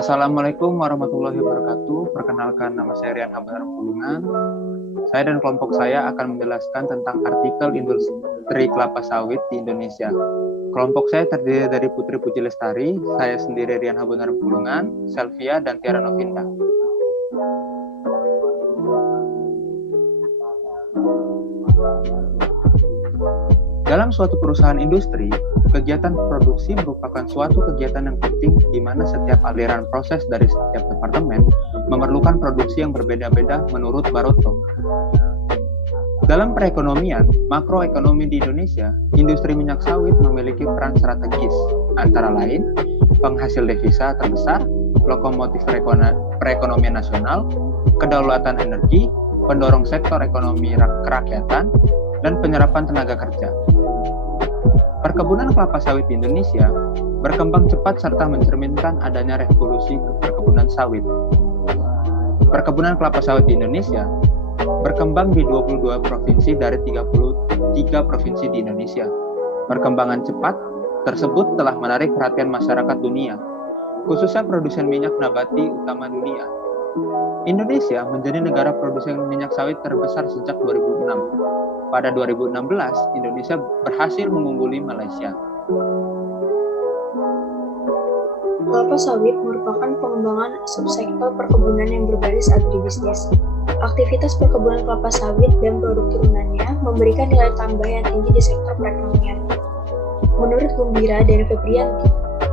Assalamualaikum warahmatullahi wabarakatuh. Perkenalkan, nama saya Rian Habanar Pulungan. Saya dan kelompok saya akan menjelaskan tentang artikel industri kelapa sawit di Indonesia. Kelompok saya terdiri dari Putri Puji Lestari, saya sendiri Rian Habanar Pulungan, Selvia, dan Tiara Novinda. Dalam suatu perusahaan industri, kegiatan produksi merupakan suatu kegiatan yang penting di mana setiap aliran proses dari setiap departemen memerlukan produksi yang berbeda-beda menurut Barroso. Dalam perekonomian, makroekonomi di Indonesia, industri minyak sawit memiliki peran strategis, antara lain penghasil devisa terbesar, lokomotif perekonomian nasional, kedaulatan energi, pendorong sektor ekonomi kerakyatan, dan penyerapan tenaga kerja. Perkebunan kelapa sawit di Indonesia berkembang cepat serta mencerminkan adanya revolusi perkebunan sawit. Perkebunan kelapa sawit di Indonesia berkembang di 22 provinsi dari 33 provinsi di Indonesia. Perkembangan cepat tersebut telah menarik perhatian masyarakat dunia, khususnya produsen minyak nabati utama dunia. Indonesia menjadi negara produsen minyak sawit terbesar sejak 2006. Pada 2016, Indonesia berhasil mengungguli Malaysia. Kelapa sawit merupakan pengembangan subsektor perkebunan yang berbasis agribisnis. Aktivitas perkebunan kelapa sawit dan produk turunannya memberikan nilai tambah yang tinggi di sektor perekonomian. Menurut Gumbira dan Febrianti,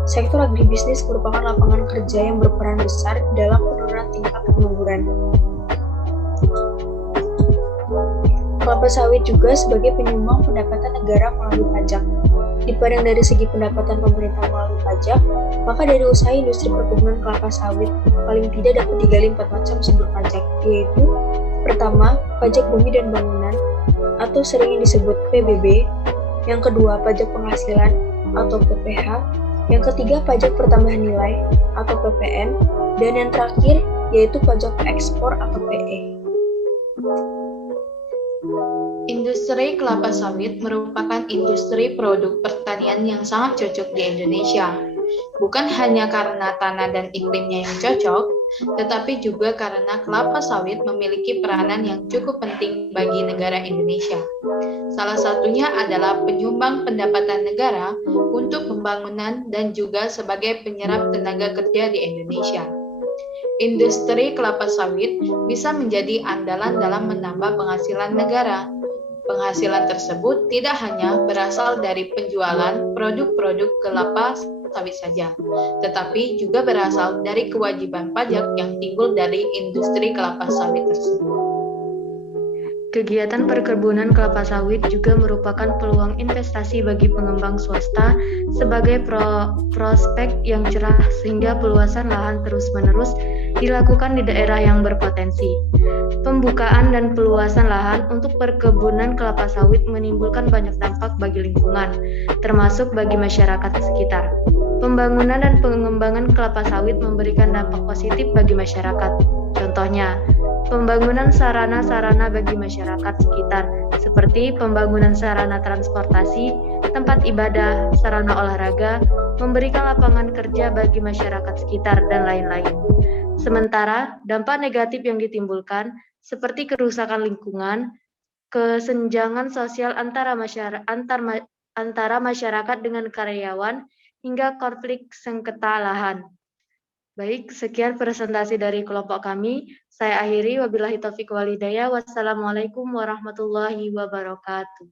sektor agribisnis merupakan lapangan kerja yang berperan besar dalam penurunan tingkat pengangguran. Kelapa sawit juga sebagai penyumbang pendapatan negara melalui pajak. Dipandang dari segi pendapatan pemerintah melalui pajak, maka dari usaha industri perkebunan kelapa sawit paling tidak dapat digali 4 macam sumber pajak, yaitu pertama, pajak bumi dan bangunan atau sering disebut PBB, yang kedua, pajak penghasilan atau PPH, yang ketiga, pajak pertambahan nilai atau PPN, dan yang terakhir yaitu pajak ekspor atau PE. Industri kelapa sawit merupakan industri produk pertanian yang sangat cocok di Indonesia. Bukan hanya karena tanah dan iklimnya yang cocok, tetapi juga karena kelapa sawit memiliki peranan yang cukup penting bagi negara Indonesia. Salah satunya adalah penyumbang pendapatan negara untuk pembangunan dan juga sebagai penyerap tenaga kerja di Indonesia. Industri kelapa sawit bisa menjadi andalan dalam menambah penghasilan negara. Penghasilan tersebut tidak hanya berasal dari penjualan produk-produk kelapa sawit saja, tetapi juga berasal dari kewajiban pajak yang timbul dari industri kelapa sawit tersebut. Kegiatan perkebunan kelapa sawit juga merupakan peluang investasi bagi pengembang swasta sebagai prospek yang cerah sehingga peluasan lahan terus-menerus dilakukan di daerah yang berpotensi. Pembukaan dan peluasan lahan untuk perkebunan kelapa sawit menimbulkan banyak dampak bagi lingkungan, termasuk bagi masyarakat sekitar. Pembangunan dan pengembangan kelapa sawit memberikan dampak positif bagi masyarakat. Contohnya, pembangunan sarana-sarana bagi masyarakat sekitar, seperti pembangunan sarana transportasi, tempat ibadah, sarana olahraga, memberikan lapangan kerja bagi masyarakat sekitar, dan lain-lain. Sementara, dampak negatif yang ditimbulkan, seperti kerusakan lingkungan, kesenjangan sosial antara masyarakat dengan karyawan, hingga konflik sengketa lahan. Baik, sekian presentasi dari kelompok kami. Saya akhiri, wabillahi taufiq wal hidayah. Wassalamualaikum warahmatullahi wabarakatuh.